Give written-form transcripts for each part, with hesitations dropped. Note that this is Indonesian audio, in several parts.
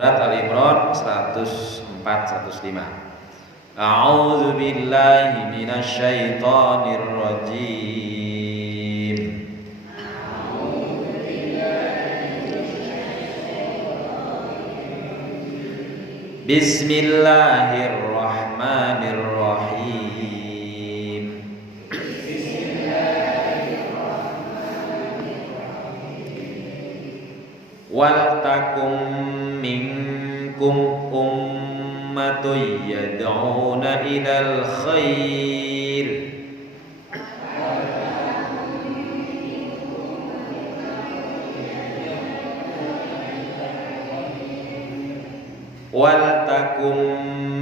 Surat Al-Imran 104-105. A'udzu billahi minasy syaithanir rajim. Bismillahirrahmanirrahim. Wal takum minkum ummatun yad'una ilal khair wal takum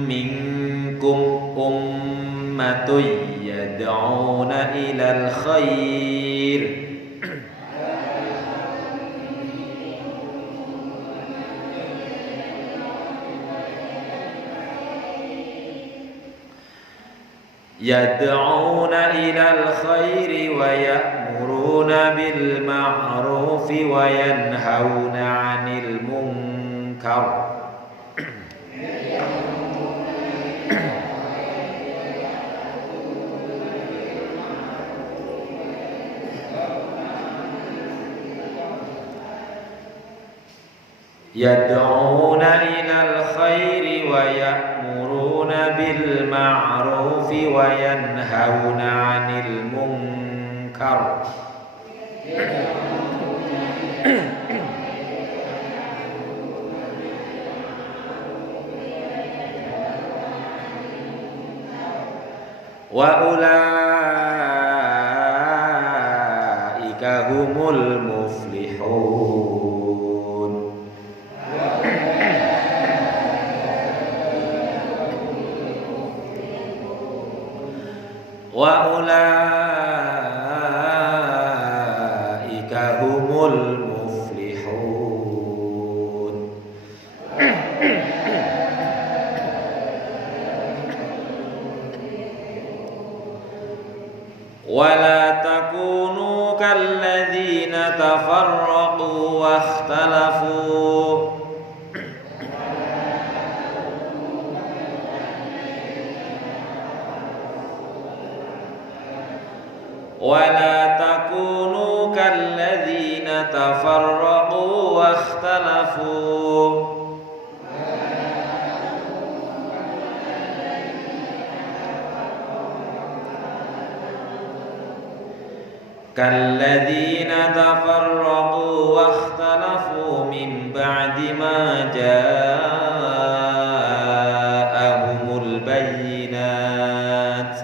minkum ummatun yad'una ilal khair yad'una ilal khairi wa ya'muruna bil ma'rufi wa yanhauna 'anil munkar yad'una ilal khairi wa ya'muruna bil ma'rufi wa yanhauna 'anil munkar wa ulaika humul muflihun. Wa ulaika humul muflihun. Wala takunu kalladzina tafarraqu wa ikhtalafu wala takunu kalladzina tafarraqu wa ikhtalafu kalladzina tafarraqu wa ikhtalafu min ba'di ma ja'ahumul bayyinat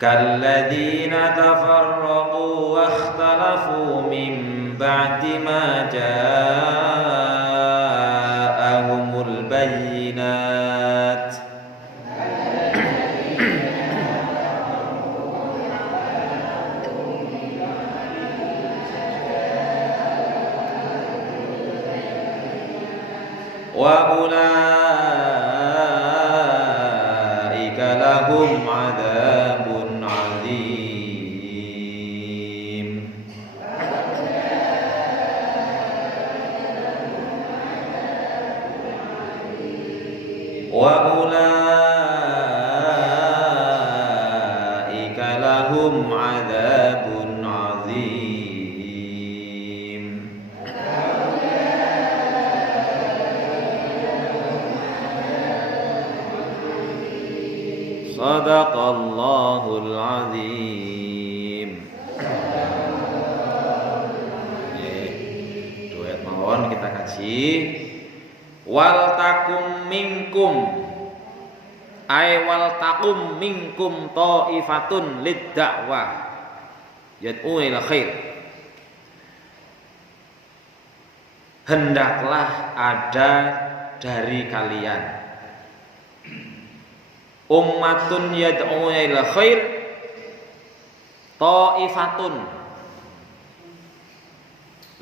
kalladzina tafarraqu wa ikhtalafu min ba'di ma ja'ahumul bayyinat wa ulaika lahum 'adzabun 'adzim. Wa ulaika lahum 'adzabun 'adzim. Shadaqallahul 'adzim. Duet mawon kita kaji. Wal takum minkum ay wal takum minkum ta'ifatun lid da'wah yad'u ila khair. Hendaklah ada dari kalian ummatun yad'u ila khair ta'ifatun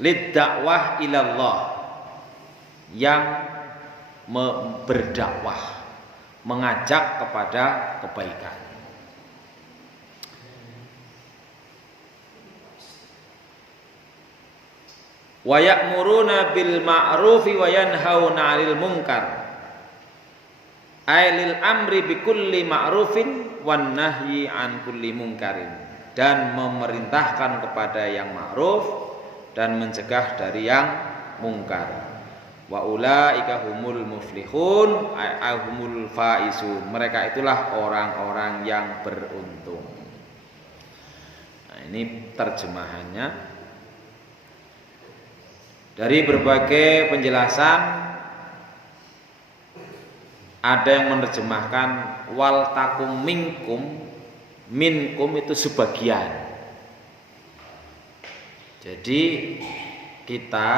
lid da'wah ilallah yang berdakwah, mengajak kepada kebaikan. Wa ya'muruna bil ma'rufi wa yanhauna 'anil munkar. Ailil amri bi kulli ma'rufin wan nahyi an kulli munkarin. Dan memerintahkan kepada yang ma'ruf dan mencegah dari yang mungkar. Wa ulaika humul muflihun ay humul faizun. Mereka itulah orang-orang yang beruntung. Nah, ini terjemahannya. Dari berbagai penjelasan ada yang menerjemahkan wal takum minkum, minkum itu sebagian. Jadi kita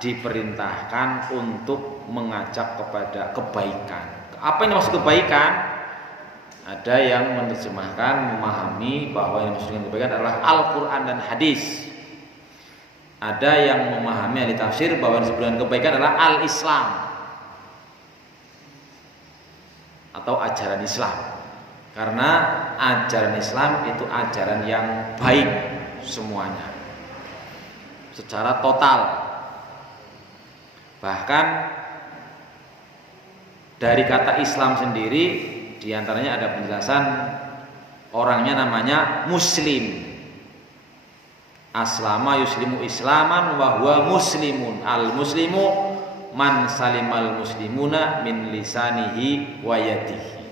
diperintahkan untuk mengajak kepada kebaikan. Apa yang maksud kebaikan? Ada yang menerjemahkan memahami bahwa yang maksud kebaikan adalah Al-Quran dan hadis. Ada yang memahami ahli tafsir bahwa yang disebut dengan kebaikan adalah al-Islam atau ajaran Islam. Karena ajaran Islam itu ajaran yang baik semuanya, secara total. Bahkan dari kata Islam sendiri, diantaranya ada penjelasan orangnya namanya Muslim. Aslama yuslimu islaman wa huwa muslimun. Al muslimu man salimal muslimuna min lisanihi wa yadihi.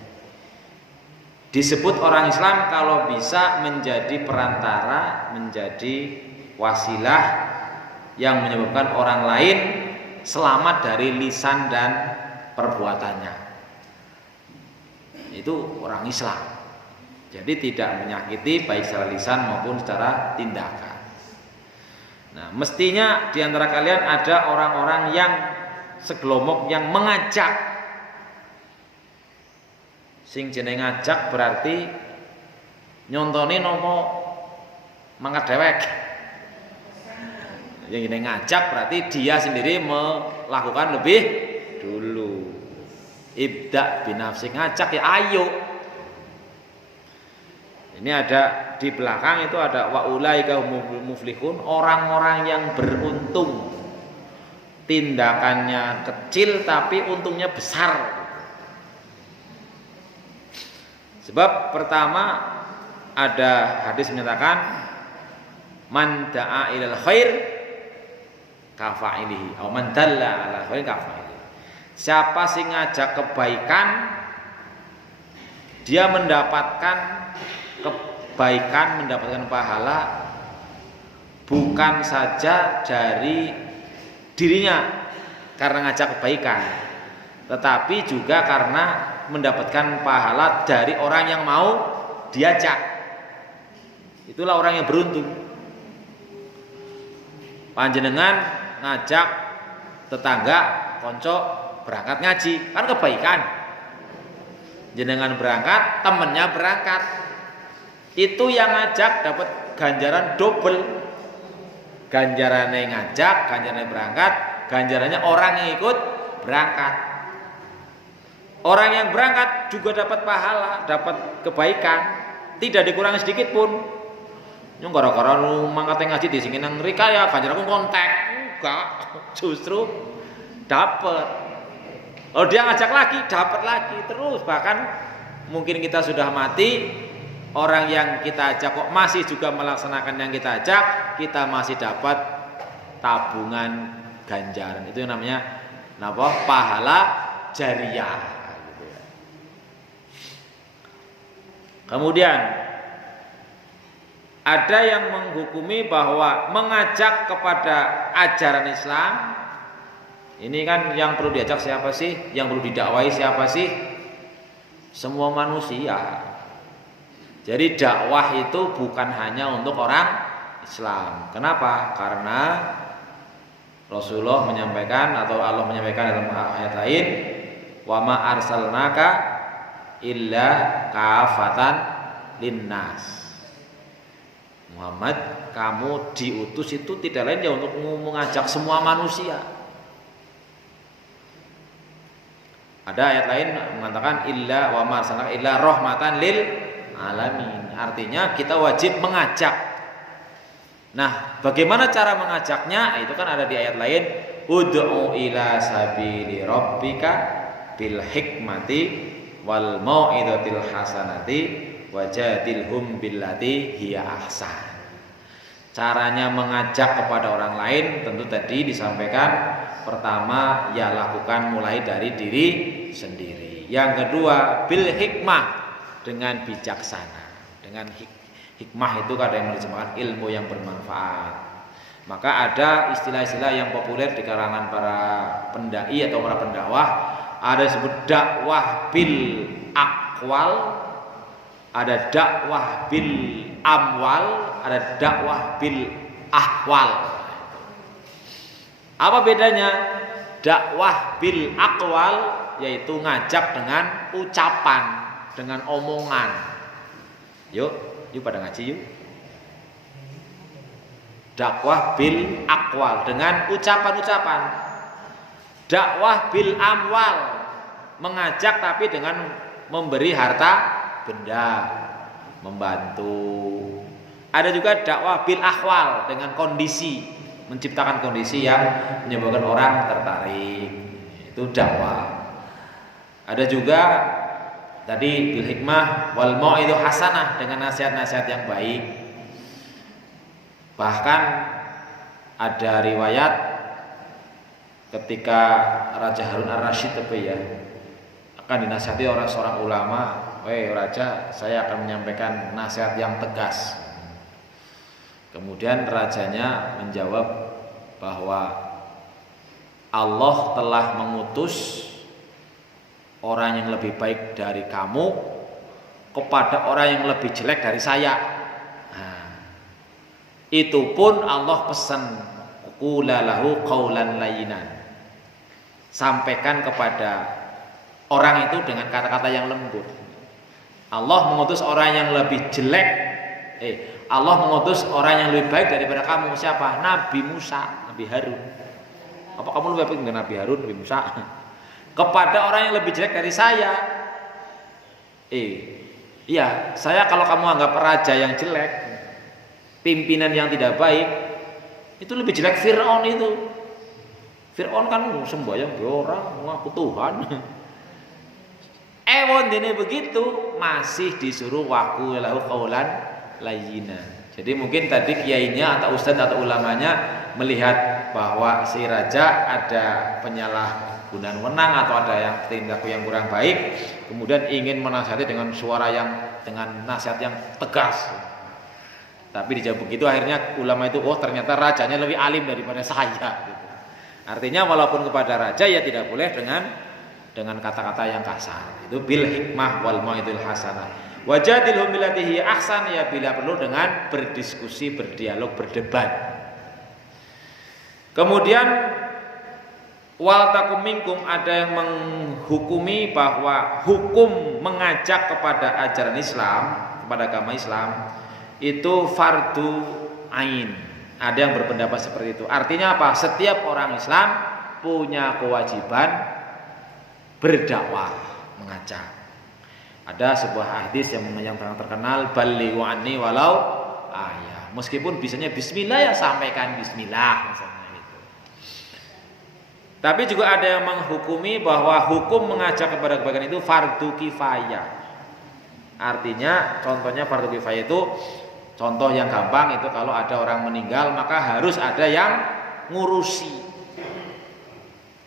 Disebut orang Islam kalau bisa menjadi perantara, menjadi wasilah yang menyebabkan orang lain selamat dari lisan dan perbuatannya. Itu orang Islam. Jadi tidak menyakiti baik secara lisan maupun secara tindakan. Nah, mestinya di antara kalian ada orang-orang yang segelombok yang mengajak. Sing jeneng ngajak berarti nyontoni nomo mangkat dewek. Yang jeneng ngajak berarti dia sendiri melakukan lebih dulu. Ibda binafsi, ngajak ya ayo. Ini ada di belakang itu ada wa ulaika humul muflihun, orang-orang yang beruntung. Tindakannya kecil tapi untungnya besar. Sebab pertama ada hadis menyatakan man da'a ilal khair kafa'ilihi atau man dalla ala khair kafa'ilihi. Siapa sing ngajak kebaikan dia mendapatkan kebaikan, mendapatkan pahala bukan saja dari dirinya karena ngajak kebaikan, tetapi juga karena mendapatkan pahala dari orang yang mau diajak. Itulah orang yang beruntung. Panjenengan ngajak tetangga, konco berangkat ngaji, kan kebaikan. Jenengan berangkat, temennya berangkat, itu yang ngajak dapat ganjaran double. Ganjarannya ngajak, ganjarannya berangkat, ganjarannya orang yang ikut berangkat. Orang yang berangkat juga dapat pahala, dapat kebaikan, tidak dikurangi sedikit pun. Nyong gara-gara lu mangkat ngaji di sini nang rika ya ganjaranku kontak, enggak, justru dapat. Kalau dia ngajak lagi, dapat lagi terus. Bahkan mungkin kita sudah mati, orang yang kita ajak kok masih juga melaksanakan yang kita ajak, kita masih dapat tabungan ganjaran. Itu yang namanya pahala jariyah. Kemudian ada yang menghukumi bahwa mengajak kepada ajaran Islam ini kan yang perlu diajak siapa sih? Yang perlu didakwai siapa sih? Semua manusia. Jadi dakwah itu bukan hanya untuk orang Islam. Kenapa? Karena Rasulullah menyampaikan atau Allah menyampaikan dalam ayat lain, wa ma arsalnaka illa kafatan linnas. Muhammad, kamu diutus itu tidak lain ya untuk mengajak semua manusia. Ada ayat lain mengatakan illa wa ma arsalnaka illa rahmatan lil alamin. Artinya kita wajib mengajak. Nah, bagaimana cara mengajaknya? Itu kan ada di ayat lain, ud'u ila sabili rabbika bil hikmati wal mau'izatil hasanati wajadilhum billati hiya ahsan. Caranya mengajak kepada orang lain tentu tadi disampaikan, pertama ya lakukan mulai dari diri sendiri. Yang kedua bil hikmah, dengan bijaksana. Dengan hikmah itu kadang yang menerjemahkan ilmu yang bermanfaat. Maka ada istilah-istilah yang populer di kalangan para pendai atau para pendakwah, ada disebut dakwah bil aqwal, ada dakwah bil amwal, ada dakwah bil ahwal. Apa bedanya? Dakwah bil aqwal yaitu ngajak dengan ucapan, dengan omongan. Yuk pada ngaji yuk. Dakwah bil aqwal dengan ucapan-ucapan. Dakwah bil amwal, mengajak tapi dengan memberi harta benda, membantu. Ada juga dakwah bil ahwal, dengan kondisi, menciptakan kondisi yang menyebabkan orang tertarik. Itu dakwah. Ada juga tadi bil hikmah wal mau'izah hasanah, dengan nasihat-nasihat yang baik. Bahkan ada riwayat ketika Raja Harun ar-Rasyid akan dinasihati oleh seorang ulama, "Wahai raja, saya akan menyampaikan nasihat yang tegas." Kemudian rajanya menjawab bahwa Allah telah mengutus orang yang lebih baik dari kamu kepada orang yang lebih jelek dari saya. Nah, itu pun Allah pesan, qula lahu qaulan layyinan. Sampaikan kepada orang itu dengan kata-kata yang lembut. Allah mengutus orang yang lebih jelek. Allah mengutus orang yang lebih baik daripada kamu. Siapa? Nabi Musa, Nabi Harun. Apa kamu lebih baik dengan Nabi Harun, Nabi Musa? Kepada orang yang lebih jelek dari saya. Iya, saya kalau kamu anggap raja yang jelek, pimpinan yang tidak baik, itu lebih jelek Fir'aun itu. Fir'aun kan sembahyang orang, ngaku Tuhan. Dene begitu masih disuruh waku lahu qaulan layyina. Jadi mungkin tadi kiainya atau ustadz atau ulamanya melihat bahwa si raja ada penyalahgunaan wewenang atau ada yang tindaku yang kurang baik, kemudian ingin menasihati dengan suara yang dengan nasihat yang tegas. Tapi dijawab begitu, akhirnya ulama itu, oh ternyata rajanya lebih alim daripada saya. Gitu. Artinya walaupun kepada raja ya tidak boleh dengan kata-kata yang kasar. Itu bil hikmah wal mau'izatil hasanah. Wajadilhum billati hiya ahsan, ya bila perlu dengan berdiskusi, berdialog, berdebat. Kemudian wal takum minkum, ada yang menghukumi bahwa hukum mengajak kepada ajaran Islam, kepada agama Islam itu fardu ain. Ada yang berpendapat seperti itu. Artinya apa? Setiap orang Islam punya kewajiban berdakwah, mengajak. Ada sebuah hadis yang sangat terkenal, balighu anni walau ayah. Meskipun bisanya bismillah ya sampaikan bismillah misalnya gitu. Tapi juga ada yang menghukumi bahwa hukum mengajak kepada kebaikan itu fardu kifayah. Artinya contohnya fardu kifayah itu, contoh yang gampang itu kalau ada orang meninggal maka harus ada yang ngurusi.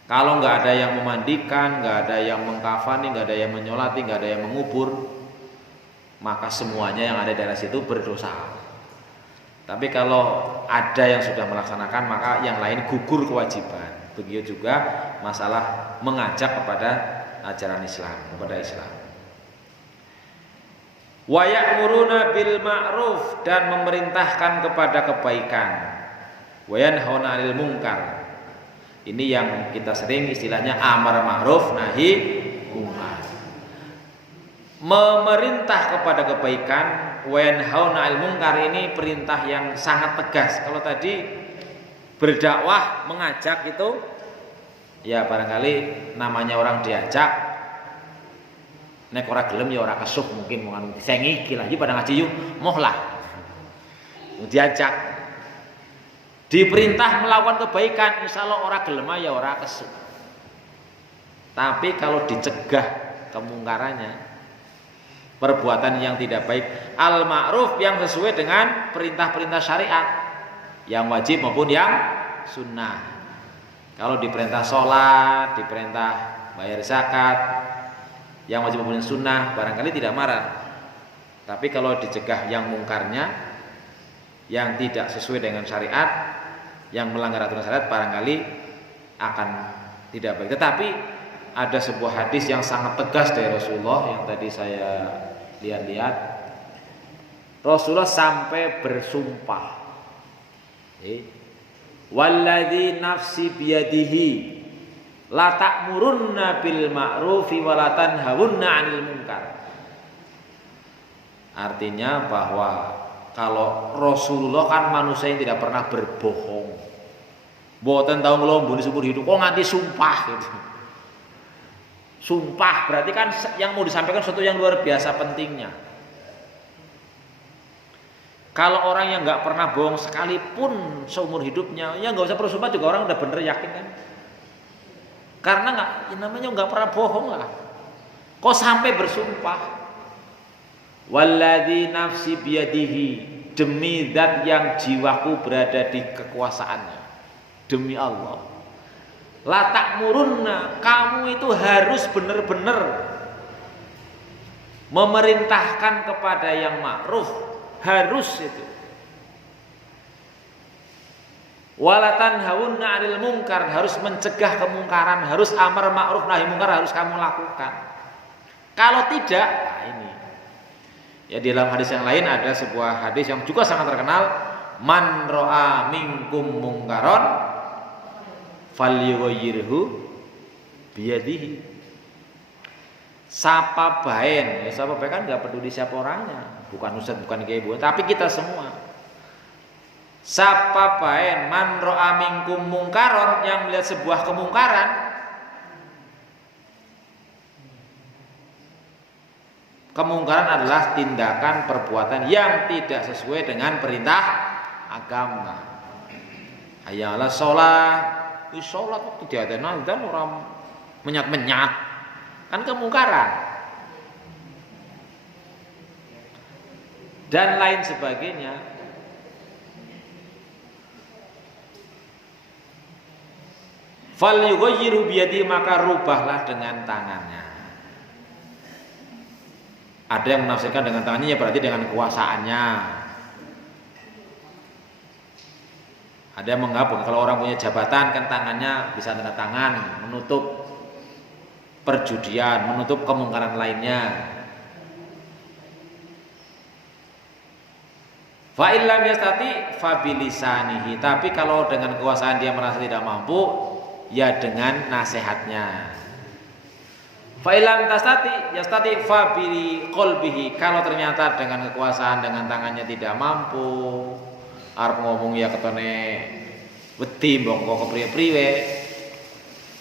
Kalau nggak ada yang memandikan, nggak ada yang mengkafani, nggak ada yang menyolati, nggak ada yang mengubur, maka semuanya yang ada di daerah situ berdosa. Tapi kalau ada yang sudah melaksanakan, maka yang lain gugur kewajiban. Begitu juga masalah mengajak kepada ajaran Islam, kepada Islam. Wa ya'muruna bil ma'ruf, dan memerintahkan kepada kebaikan. Wa yanhauna 'anil munkar. Ini yang kita sering istilahnya amar ma'ruf nahi munkar. Memerintah kepada kebaikan, wa yanhauna 'anil munkar, ini perintah yang sangat tegas. Kalau tadi berdakwah, mengajak itu ya barangkali namanya orang diajak Nek ora gelem ya ora kesuh mungkin wong anu disengi iki lagi pada ngaji yuk moh lah. Diajak diperintah melakukan kebaikan insyaallah ora gelem ya ora kesuh. Tapi kalau dicegah kemungkarannya, perbuatan yang tidak baik, al ma'ruf yang sesuai dengan perintah-perintah syariat yang wajib maupun yang sunnah. Kalau diperintah sholat, diperintah bayar zakat, yang wajib maupun yang sunnah barangkali tidak marah. Tapi kalau dicegah yang mungkarnya, yang tidak sesuai dengan syariat, yang melanggar aturan syariat barangkali akan tidak baik. Tetapi ada sebuah hadis yang sangat tegas dari Rasulullah yang tadi saya lihat-lihat. Rasulullah sampai bersumpah, walladzi nafsi biyadihi la ta'murunna bil ma'rufi wa la tanhawunna 'anil munkar. Artinya bahwa kalau Rasulullah kan manusia yang tidak pernah berbohong. Mboten tau ngelomboni seumur hidup kok nganti sumpah gitu. Sumpah berarti kan yang mau disampaikan sesuatu yang luar biasa pentingnya. Kalau orang yang nggak pernah bohong sekalipun seumur hidupnya, ya nggak usah perlu sumpah juga orang udah bener yakin kan. Karena nggak, ya namanya nggak pernah bohong lah. Kok sampai bersumpah? Walladzi nafsi biyadihi, demi zat yang jiwaku berada di kekuasaannya, demi Allah. La ta'murunna, kamu itu harus benar-benar memerintahkan kepada yang ma'ruf, harus itu. Wala tanhawunna 'anil munkar, harus mencegah kemungkaran, harus amar ma'ruf nahi munkar harus kamu lakukan. Kalau tidak, nah ini. Ya di dalam hadis yang lain ada sebuah hadis yang juga sangat terkenal, man ra'a minkum mungkaron falyughayyirhu biyadihi. Sapa baen, ya sapa baen kan nggak peduli siapa orangnya, bukan ustaz, bukan kiai, tapi kita semua. Sapa baen man ra'a minkum mungkaron, yang melihat sebuah kemungkaran, kemungkaran adalah tindakan perbuatan yang tidak sesuai dengan perintah agama. Hayya 'alas shalah, sholat waktu diadana dan orang menyat-menyat kan kemungkaran dan lain sebagainya. Fal yughayyiru biyadi, maka rubahlah dengan tangannya. Ada yang menafsirkan dengan tangannya ya berarti dengan kekuasaannya. Ada yang menganggap kalau orang punya jabatan kan tangannya bisa tanda tangan menutup perjudian, menutup kemungkaran lainnya. Fa illam yastati fa bilisanihi, tapi kalau dengan kekuasaan dia merasa tidak mampu, ya dengan nasihatnya. Fa illam yastati fa bi qalbihi, kalau ternyata dengan kekuasaan dengan tangannya tidak mampu, arep ngomong ya ketone wedi mbok kok kepriye-priye,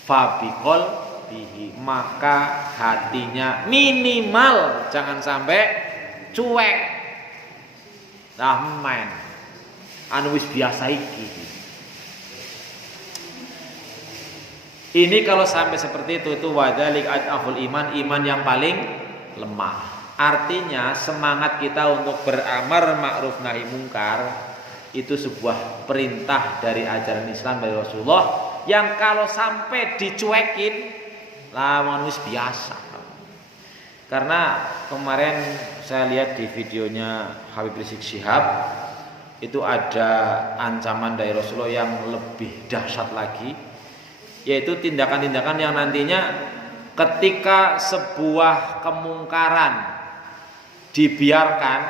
fabiqol bihi, maka hatinya minimal jangan sampai cuek. Nah men anu wis biasa iki. Ini kalau sampai seperti itu wadzalik adaful iman, iman yang paling lemah. Artinya semangat kita untuk beramar ma'ruf nahi mungkar itu sebuah perintah dari ajaran Islam dari Rasulullah yang kalau sampai dicuekin lah manusia biasa. Karena kemarin saya lihat di videonya Habib Rizik Syihab itu ada ancaman dari Rasulullah yang lebih dahsyat lagi, yaitu tindakan-tindakan yang nantinya ketika sebuah kemungkaran dibiarkan,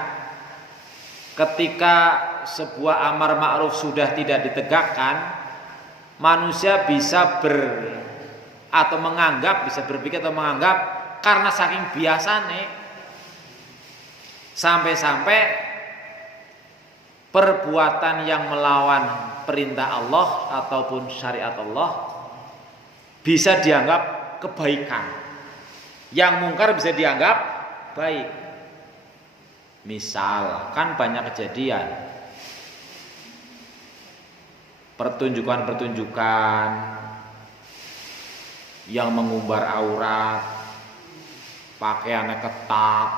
ketika sebuah amar ma'ruf sudah tidak ditegakkan, manusia bisa bisa berpikir atau menganggap karena saking biasanya sampai-sampai perbuatan yang melawan perintah Allah ataupun syariat Allah bisa dianggap kebaikan. Yang mungkar bisa dianggap baik. Misal, kan banyak kejadian pertunjukan-pertunjukan yang mengumbar aurat, pakaiannya ketat,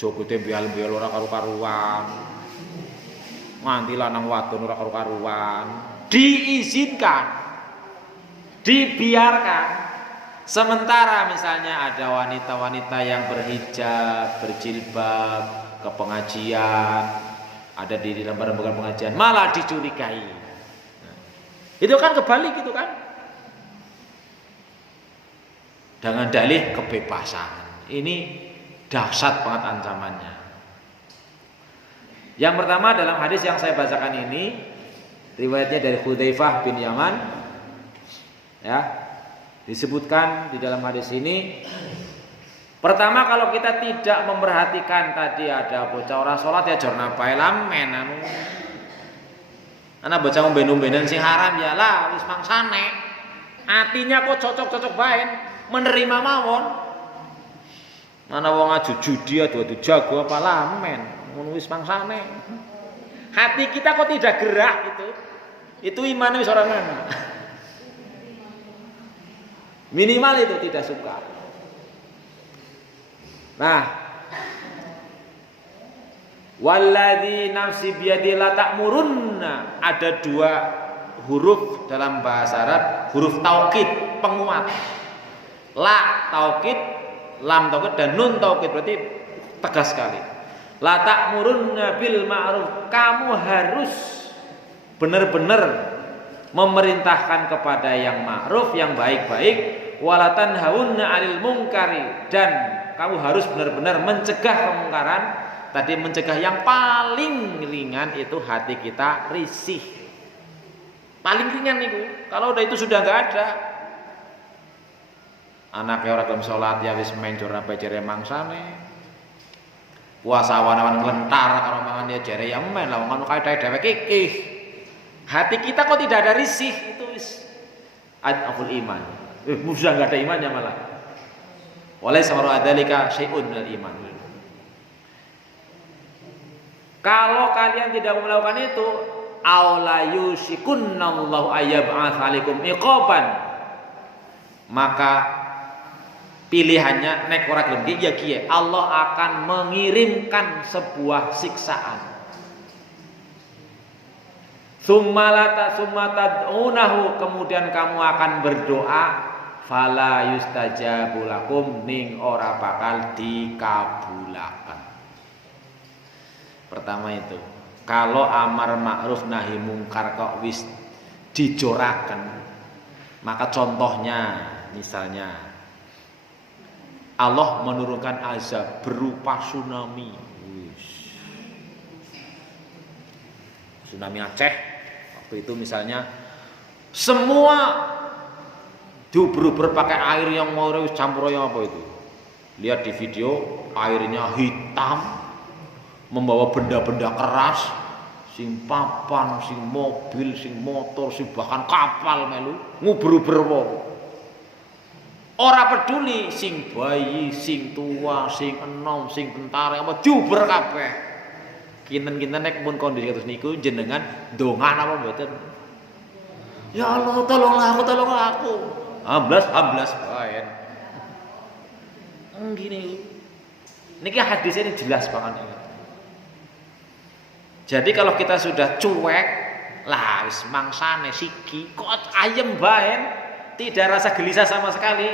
jogote bial-bial ora karu-karuan, nganti lanang wadon ora karu-karuan, diizinkan, dibiarkan. Sementara misalnya ada wanita-wanita yang berhijab, berjilbab ke pengajian, ada di lembaga pengajian, malah dicurigai. Nah, itu kan kebalik itu kan. Dengan dalih kebebasan. Ini dahsyat banget ancamannya. Yang pertama dalam hadis yang saya bacakan ini, riwayatnya dari Hudzaifah bin Yaman, ya. Disebutkan di dalam hadis ini, pertama kalau kita tidak memperhatikan tadi ada bocah ora salat ya jorna bae lamen anu. Ana bocah umben-umbenan sing haram ya lah wis mangsane. Atinya kok cocok-cocok bae menerima mawon. Ana wong aju judi adu jago apa lamen ngono wis mangsane. Hati kita kok tidak gerak itu. Itu iman wis ora ana. Minimal itu tidak suka. Nah, walladzi nafsi biyadi la ta'murunna, ada dua huruf dalam bahasa Arab, huruf taukid penguat. La taukid, lam taukid dan nun taukid, berarti tegas sekali. La ta'murunna bil ma'ruf, kamu harus benar-benar memerintahkan kepada yang ma'ruf, yang baik-baik. Walatan haunna 'anil munkari, dan kamu harus benar-benar mencegah kemungkaran. Tadi mencegah yang paling ringan itu hati kita risih. Paling ringan itu. Kalau udah itu sudah enggak ada. Anaknya orang gelem salat ya wis menjur apa jere mangsane. Puasa awan-awan nglentar karo mangan ya jere ya men lah ngono kae dhewe kikih. Hati kita kok tidak ada risih, itu wis adaful iman. Musuh enggak ada imannya malah. Walaysa wara'adzalika syai'un minal iman. Kalau kalian tidak melakukan itu, aula yusikunallahu ayyab'atsalaikum iqaban, maka pilihannya nek ora gelem ya kiye, Allah akan mengirimkan sebuah siksaan. Summatad'unahu, kemudian kamu akan berdoa, fala yustajabu lakum, ning ora bakal dikabulaken. Pertama itu, kalau amar ma'ruf nahi mungkar kok wis dijoraken, maka contohnya misalnya Allah menurunkan azab berupa tsunami. Tsunami Aceh waktu itu misalnya, semua diuber-uber pakai air yang mau campur yang apa itu. Lihat di video, airnya hitam, membawa benda-benda keras, sing papan, sing mobil, sing motor, sing bahkan kapal melu nguber-uber wong. Ora peduli sing bayi, sing tua, sing enom, sing tentara apa diuber kabeh. Kinten-kinten nek pun kondisi kados niku jenengan dongan apa mboten? Ya Allah, tolonglah aku, tolong aku. Amblas bae. Gini. Niki hadisnya ini jelas banget ini. Jadi kalau kita sudah cuek, lah wis mangsane siki kok ayem bae, tidak rasa gelisah sama sekali,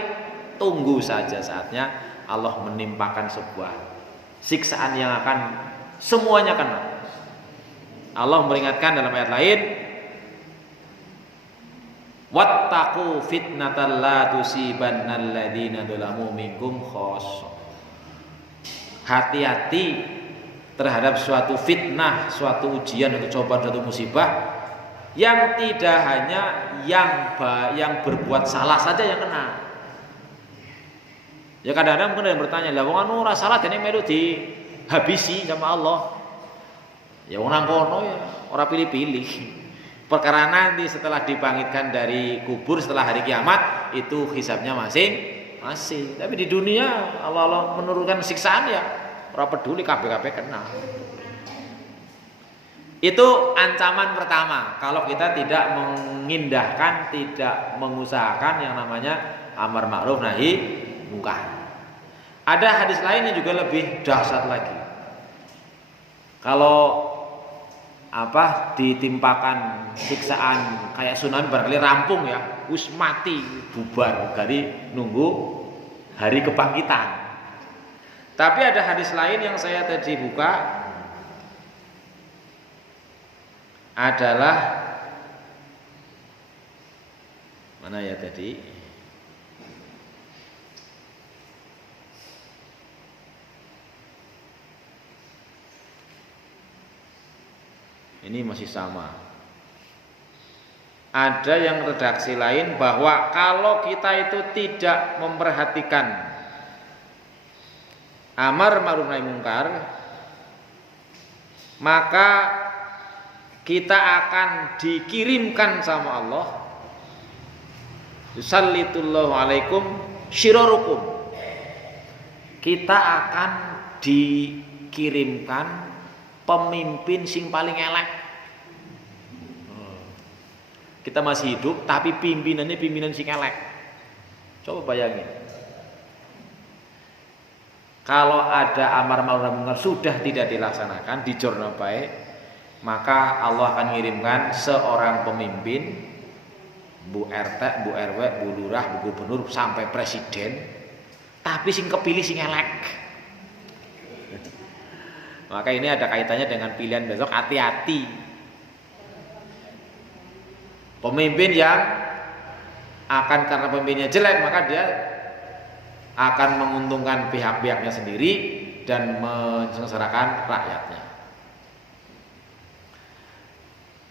tunggu saja saatnya Allah menimpakan sebuah siksaan yang akan semuanya kena. Allah meringatkan dalam ayat lain, wattaqu fitnatan la tusibannal ladzina dzalamu minkum khassah. Hati-hati terhadap suatu fitnah, suatu ujian, suatu cobaan, suatu musibah yang tidak hanya yang berbuat salah saja yang kena. Ya kadang-kadang mungkin ada yang bertanya, lah wong anu ora salah dene melu dihabisi sama Allah. Ya wong nang kono ya ora pilih-pilih. Perkara nanti setelah dibangkitkan dari kubur setelah hari kiamat itu hisabnya Masih. Tapi di dunia Allah menurunkan siksaan ya ora peduli kabeh-kabeh kena. Itu ancaman pertama kalau kita tidak mengindahkan, tidak mengusahakan yang namanya amar ma'ruf nahi munkar. Ada hadis lain yang juga lebih dahsyat lagi. Kalau ditimpakan siksaan kayak tsunami barangkali rampung ya, wis mati bubar dari nunggu hari kebangkitan. Tapi ada hadis lain yang saya tadi buka adalah mana ya tadi? Ini masih sama. Ada yang redaksi lain bahwa kalau kita itu tidak memperhatikan amar ma'ruf nahi munkar, maka kita akan dikirimkan sama Allah, yusallitullahu alaikum syirarukum, kita akan dikirimkan pemimpin sing paling elek. Kita masih hidup tapi pimpinannya pimpinan sing elek. Coba bayangin, kalau ada amar ma'ruf nahi munkar sudah tidak dilaksanakan di jorno baik, maka Allah akan mengirimkan seorang pemimpin, Bu RT, Bu RW, Bu Lurah, Bu Gubernur sampai presiden, tapi sing kepilih sing elek. Maka ini ada kaitannya dengan pilihan besok, hati-hati. Pemimpin yang akan karena pemimpinnya jelek maka dia akan menguntungkan pihak-pihaknya sendiri dan mensengsarakan rakyatnya.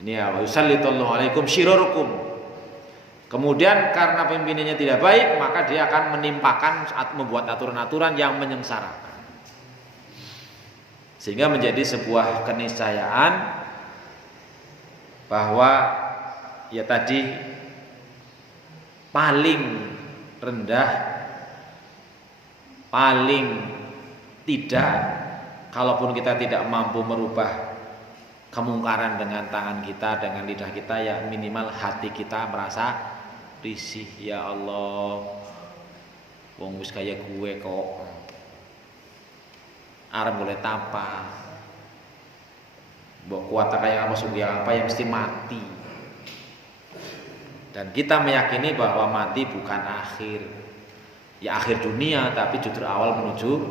Ini ya, wasalllallahu alaikum syirarukum. Kemudian karena pimpinannya tidak baik, maka dia akan menimpakan saat membuat aturan-aturan yang menyengsarakan. Sehingga menjadi sebuah keniscayaan bahwa ya tadi paling rendah, paling tidak, kalaupun kita tidak mampu merubah kemungkaran dengan tangan kita, dengan lidah kita, ya minimal hati kita merasa risih. Ya Allah, wong wis kaya gue kok arep boleh tapa, mbok kuat kayak apa sungguh apa yang mesti mati. Dan kita meyakini bahwa mati bukan akhir, ya akhir dunia, tapi justru awal menuju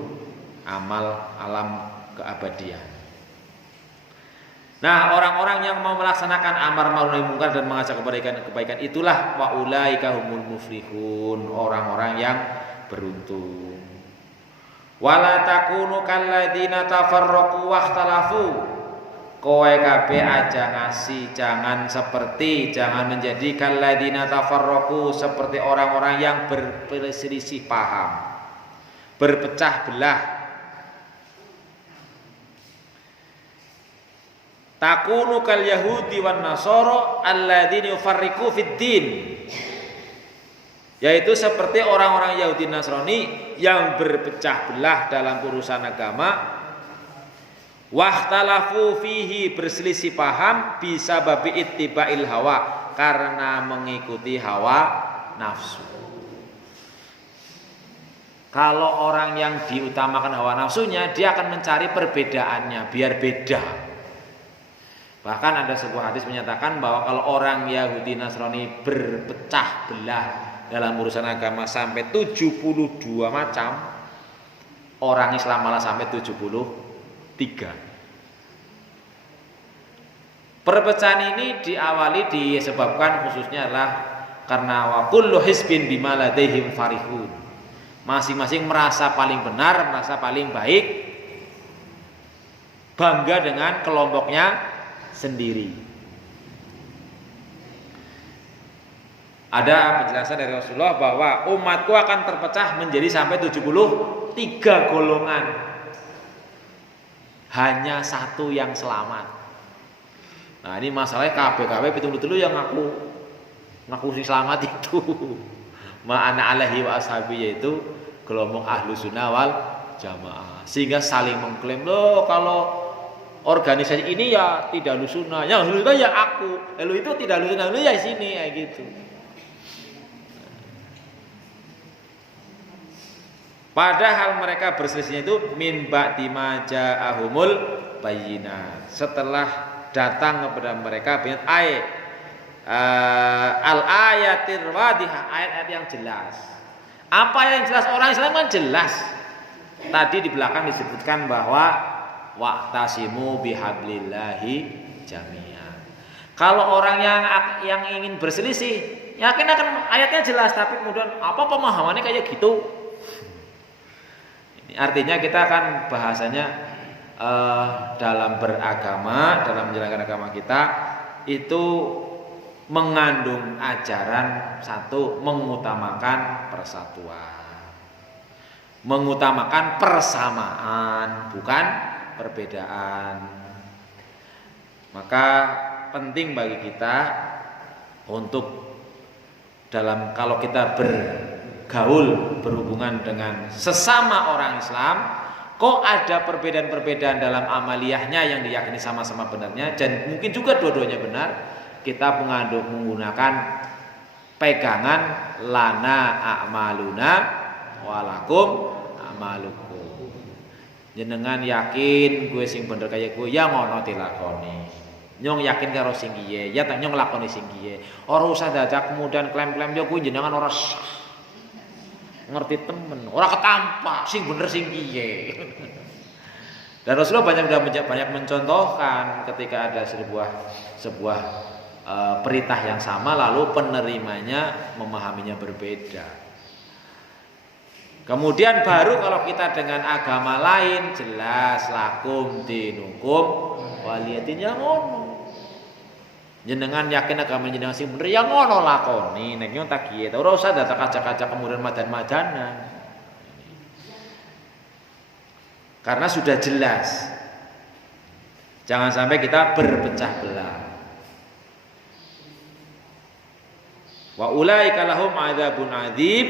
alam keabadian. Nah, orang-orang yang mau melaksanakan amar ma'ruf nahi munkar dan mengajak kebaikan itulah wa ulaika humul muflihun, orang-orang yang beruntung. Wala takunu kalladzina tafarraqu wakhtalafu. Kowe kabeh aja ngasih, jangan menjadi kalladzina tafarraqu, seperti orang-orang yang berselisih paham, berpecah belah. Takunu kal yahudi wan nasara alladzina yufarriqu fid din, yaitu seperti orang-orang Yahudi Nasrani yang berpecah belah dalam urusan agama. Wahtalafu fihi, berselisih paham, bisa babi ittiba'il hawa, karena mengikuti hawa nafsu. Kalau orang yang diutamakan hawa nafsunya, dia akan mencari perbedaannya biar beda. Bahkan ada sebuah hadis menyatakan bahwa kalau orang Yahudi Nasrani berpecah belah dalam urusan agama sampai 72 macam, orang Islam malah sampai 73. Perpecahan ini diawali disebabkan khususnya adalah karena wa kullu hizbin bima ladaihim farihun. Masing-masing merasa paling benar, merasa paling baik, bangga dengan kelompoknya sendiri. Ada penjelasan dari Rasulullah bahwa umatku akan terpecah menjadi sampai 73 golongan. Hanya satu yang selamat. Nah, ini masalahnya KBKW pitung dulu yang ngaku sing selamat itu. ma'ana alaihi wa ashabi, yaitu kelompok ahlu sunnah wal jamaah, sehingga saling mengklaim loh kalau organisasi ini ya tidak ahlu sunnah, yang ahlu sunnah ya aku, lu itu tidak ahlu sunnah, lu ya sini kayak gitu. Padahal mereka berselisihnya itu min ba'di ma ja'ahumul bayyinat, setelah datang kepada mereka bin al ayatir wadihah, ayat-ayat yang jelas. Apa yang jelas? Orang Islam kan jelas. Tadi di belakang disebutkan bahwa wa'tasimu bihablillahi jami'an. Kalau orang yang ingin berselisih, yakin akan ayatnya jelas, tapi kemudian apa pemahamannya kayak gitu. Ini artinya kita akan bahasanya dalam beragama, dalam menjalankan agama kita itu mengandung ajaran satu, mengutamakan persatuan, mengutamakan persamaan, bukan perbedaan. Maka penting bagi kita untuk dalam kalau kita bergaul, berhubungan dengan sesama orang Islam, kok ada perbedaan-perbedaan dalam amaliyahnya yang diyakini sama-sama benarnya, dan mungkin juga dua-duanya benar, kita menggunakan pegangan lana a'maluna walakum a'malukum. Jenengan yakin gue sing bener kaya gue, ya ngono dilakoni. Nyong yakin karo sing kiye, ya tak nyong lakoni sing kiye. Ora usah dadak kemudian klaim-klaim yo kuwi jenengan ora sah. Ngerti temen, ora ketampak sing bener sing kiye. Dan Rasulullah banyak mencontohkan ketika ada sebuah perintah yang sama lalu penerimanya memahaminya berbeda. Kemudian baru kalau kita dengan agama lain jelas lakum dinukum waliyadin, ya ngono. Jenengan yakin agama jenengan sing bener ya ngono lakoni, nek yo tak kiye ora usah datang kaca-kaca kemudian madan-madanan. Karena sudah jelas. Jangan sampai kita berpecah belah. Wa ulaika lahum adzabun adzim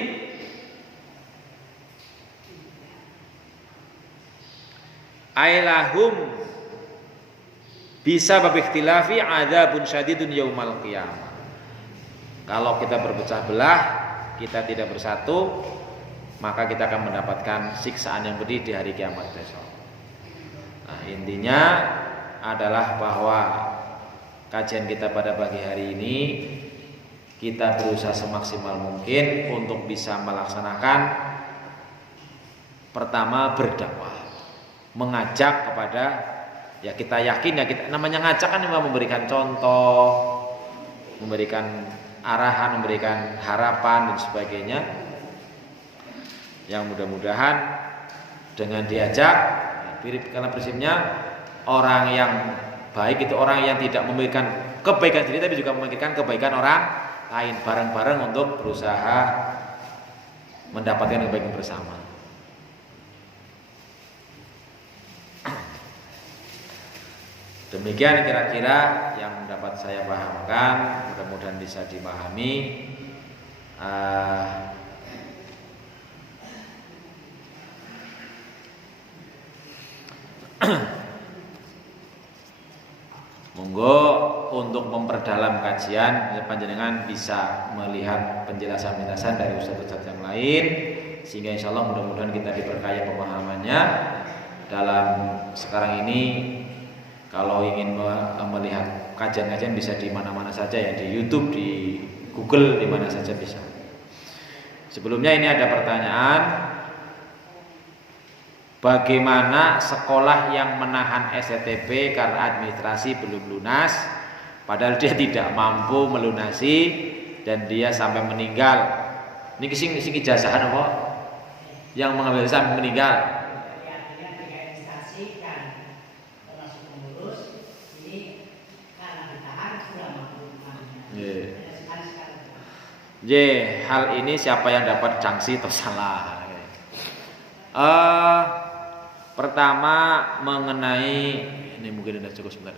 ailahum bisa babikhtilafi adzabun syadidun yaumal qiyamah. Kalau kita berpecah belah, kita tidak bersatu, maka kita akan mendapatkan siksaan yang pedih di hari kiamat besok. Nah, intinya adalah bahwa kajian kita pada pagi hari ini kita berusaha semaksimal mungkin untuk bisa melaksanakan pertama berdakwah, mengajak kepada ya kita yakin ya kita namanya ngajak kan memberikan contoh, memberikan arahan, memberikan harapan dan sebagainya. Yang mudah-mudahan dengan diajak karena prinsipnya orang yang baik itu orang yang tidak memikirkan kebaikan sendiri tapi juga memikirkan kebaikan orang lain, bareng-bareng untuk berusaha mendapatkan kebaikan bersama. Demikian kira-kira yang dapat saya pahamkan, mudah-mudahan bisa dipahami. Monggo untuk memperdalam kajian panjenengan bisa melihat penjelasan-penjelasan dari ustaz-ustaz yang lain, sehingga insya Allah mudah-mudahan kita diberkahi pemahamannya. Dalam sekarang ini kalau ingin melihat kajian-kajian bisa di mana-mana saja ya, di YouTube, di Google, di mana saja bisa. Sebelumnya ini ada pertanyaan, bagaimana sekolah yang menahan STTP karena administrasi belum lunas, padahal dia tidak mampu melunasi dan dia sampai meninggal. Ini sing ijazahan apa? Yang mengambil sampai meninggal. Hal ini siapa yang dapat sanksi atau salah? Pertama mengenai ini mungkin sudah cukup sebentar.